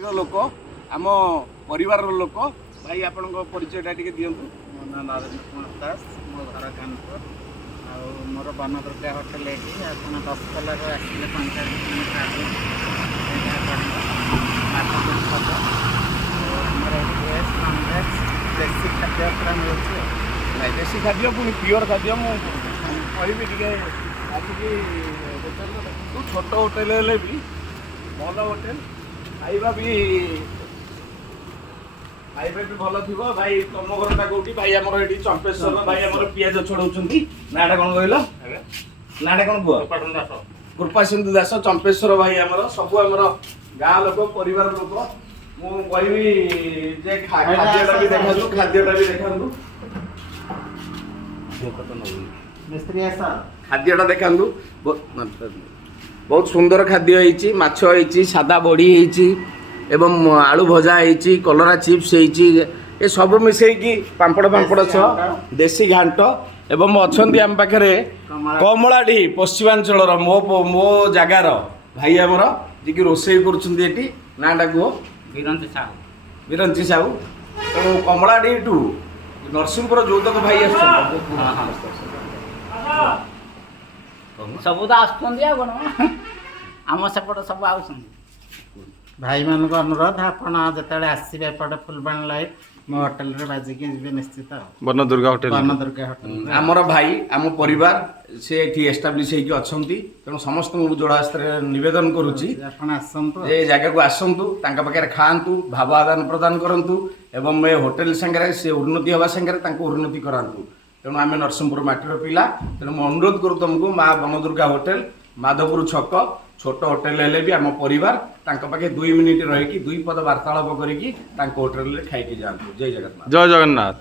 लोक आम परिवार लोक भाई आपण परिचयटा टी दिंतु। मो ना नरेंद्र कुमार दास, मो घर कानपुर और मोर बन दुर्गा होटेल ये आप दशपल्लार आसिले 45 किलोमीटर आगे भेज ननभेज देसी खाद्य पूरा मिलूँ। नहीं देसी खाद्य पुणी प्योर खाद्य मुझे टे आसिकी छोट होटेल हेले भी भल होटेल खाइबा भी भल थी भाई। तुम घरटा कौटी भाई? आम ये चंपेश्वर भाई आम पिज छड़ाऊँ नाटा कौन कहल नाटा कौन कह? कृपा सिंधु दास चंपेश्वर भाई आमर सब आमर गाँ लोक परिवार लोक मुझे खाद्यटा भी देखा खाद्यटा भी देखा खाद्यटा देखा बहुत सुंदर खाद्य होती माछ होती सादा बड़ी होती एवं आलू भजा होती कलरा चिप्स होती ये सब मिसेकी पांपड़ पांपड़ सह देसी घांट एवं अच्छा आम पाखे कमलाडी पश्चिमांचल मो जगार भाई आमर जी रोसे कर नाटा कह विरंची साहू तेणु कमलाडी टू नरसिंहपुर जोतक भाई सब तो आम सेपट सब आ भाई मान अनुरोध आपण जो आसवे एपटे फुलबाणी लाइफ मो होटेल रे बाजिकी जी निश्चित बन दुर्गा होटेल आमर भाई आम परिवार से ये एस्टाब्लीश होगी अच्छा तेणु समस्त जोड़ास्त नवेदन करुच्ची ये जगह को आसतु पाखे खातु भाव आदान प्रदान करूँ एवं ये होटेल सांगे से उन्नति हवा सांगे उन्नति करातु। तेणु आम नरसिंहपुर माटीर पिला तेणु मुझे अनुरोध करूँ तुमको माँ बन दुर्गा होटेल माधवपुर छक छोट होटेल हेले भी आम परिवार पाखे 2 मिनिट रही 2 पद वार्तालाप करी होटेल खाई जातु। जय जगन्नाथ। जय जगन्नाथ।